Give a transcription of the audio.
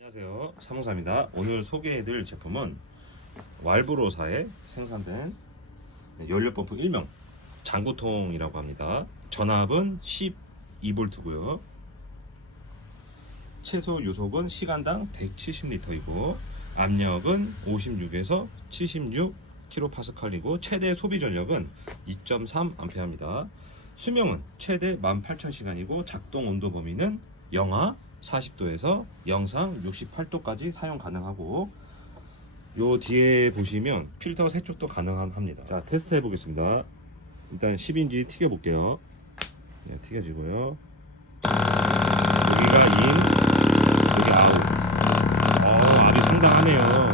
안녕하세요. 사무사입니다. 오늘 소개해드릴 제품은 왈브로사에 생산된 네, 연료펌프 일명 장구통이라고 합니다. 전압은 12V고요. 최소 유속은 시간당 170리터이고 압력은 56에서 76kPa이고 최대 소비 전력은 2.3A입니다. 수명은 최대 18,000시간이고 작동 온도 범위는 영하 40도에서 영상 68도까지 사용 가능하고 요 뒤에 보시면 필터 세척도 가능합니다. 자 테스트 해 보겠습니다. 일단 10인지 튀겨 볼게요. 네, 튀겨지고요. 여기가 인, 여기 아웃. 어, 압이 상당하네요.